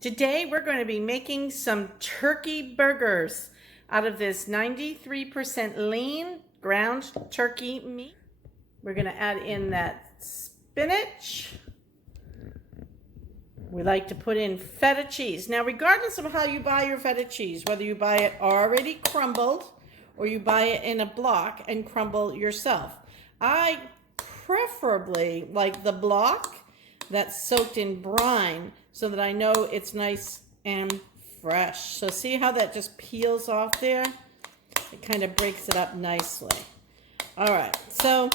Today we're going to be making some turkey burgers out of this 93% lean ground turkey meat. We're going to add in that spinach. We like to put in feta cheese. Now, regardless of how you buy your feta cheese, whether you buy it already crumbled or you buy it in a block and crumble yourself, I preferably like the block that's soaked in brine so that I know it's nice and fresh. So see how that just peels off there? It kind of breaks it up nicely. All right, so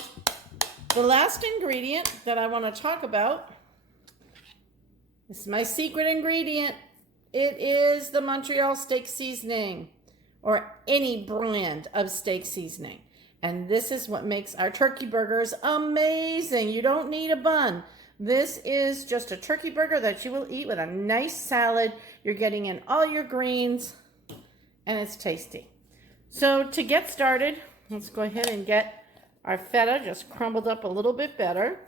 the last ingredient that I want to talk about is my secret ingredient. It is the Montreal steak seasoning, or any brand of steak seasoning. And this is what makes our turkey burgers amazing. You don't need a bun. This is just a turkey burger that you will eat with a nice salad. You're getting in all your greens, and it's tasty. So to get started, let's go ahead and get our feta just crumbled up a little bit better.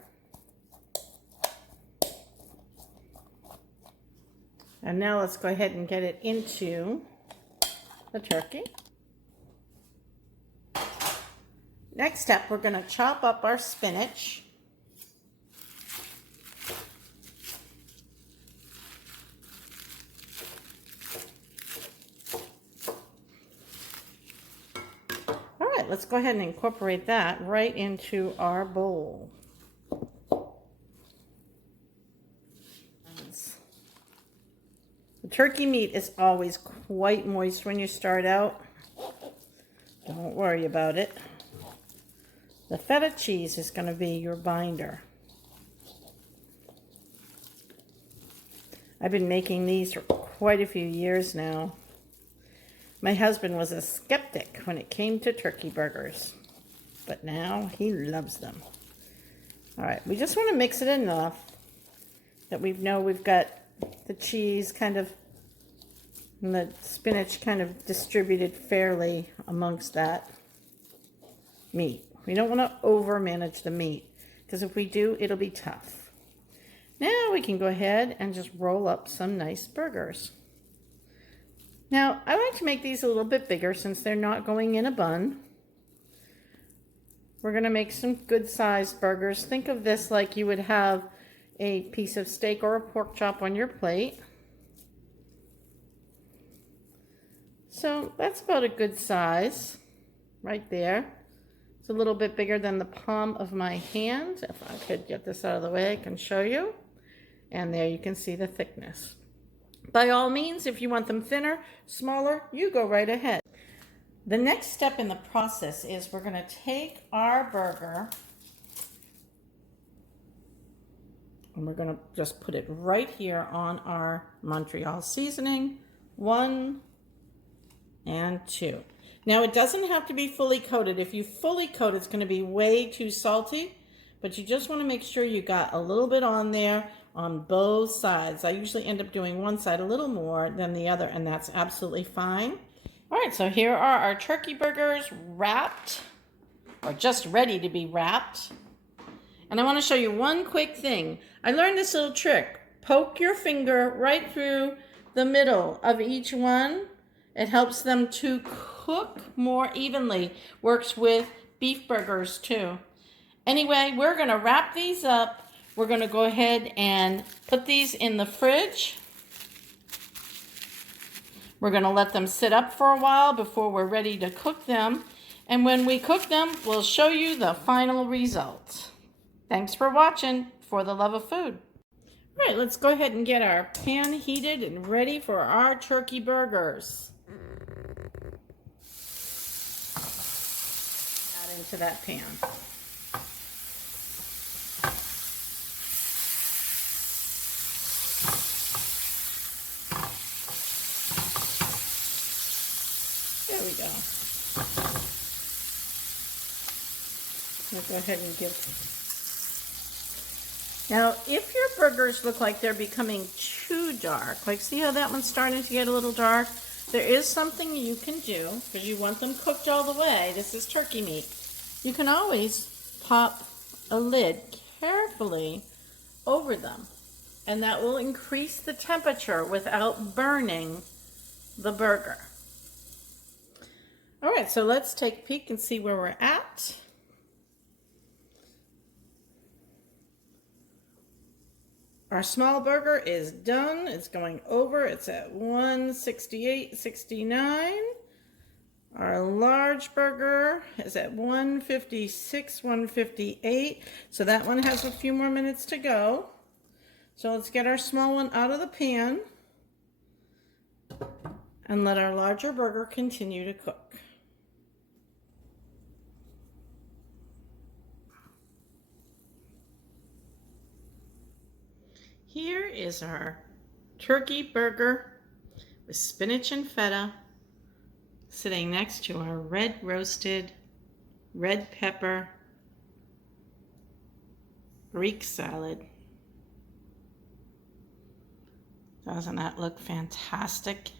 And now let's go ahead and get it into the turkey. Next step, we're going to chop up our spinach. All right, let's go ahead and incorporate that right into our bowl. The turkey meat is always quite moist when you start out. Don't worry about it. The feta cheese is going to be your binder. I've been making these for quite a few years now. My husband was a skeptic when it came to turkey burgers, but now he loves them. All right, we just want to mix it enough that we know we've got the cheese kind of and the spinach kind of distributed fairly amongst that meat. We don't want to over manage the meat, because if we do, it'll be tough. Now we can go ahead and just roll up some nice burgers. Now, I like to make these a little bit bigger since they're not going in a bun. We're going to make some good sized burgers. Think of this like you would have a piece of steak or a pork chop on your plate. So that's about a good size right there. It's a little bit bigger than the palm of my hand. If I could get this out of the way, I can show you. And there you can see the thickness. By all means, if you want them thinner, smaller, you go right ahead. The next step in the process is we're going to take our burger and we're going to just put it right here on our Montreal seasoning. 1 and 2. Now, it doesn't have to be fully coated. If you fully coat, it's going to be way too salty, but you just want to make sure you got a little bit on there on both sides. I usually end up doing one side a little more than the other, and that's absolutely fine. All right, so here are our turkey burgers wrapped, or just ready to be wrapped. And I want to show you one quick thing. I learned this little trick. Poke your finger right through the middle of each one. It helps them to cook more evenly. Works with beef burgers too. Anyway, we're going to wrap these up. We're going to go ahead and put these in the fridge. We're going to let them sit up for a while before we're ready to cook them. And when we cook them, we'll show you the final result. Thanks for watching For the Love of Food. All right, let's go ahead and get our pan heated and ready for our turkey burgers. Add into that pan. There we go. Let's go ahead and give. Now, if your burgers look like they're becoming too dark, like see how that one's starting to get a little dark, there is something you can do, because you want them cooked all the way. This is turkey meat. You can always pop a lid carefully over them. and that will increase the temperature without burning the burger. All right, so let's take a peek and see where we're at. Our small burger is done. It's going over. It's at 168.69. Our large burger is at 156, 158. So that one has a few more minutes to go. So let's get our small one out of the pan and let our larger burger continue to cook. Here is our turkey burger with spinach and feta sitting next to our red roasted red pepper Greek salad. Doesn't that look fantastic?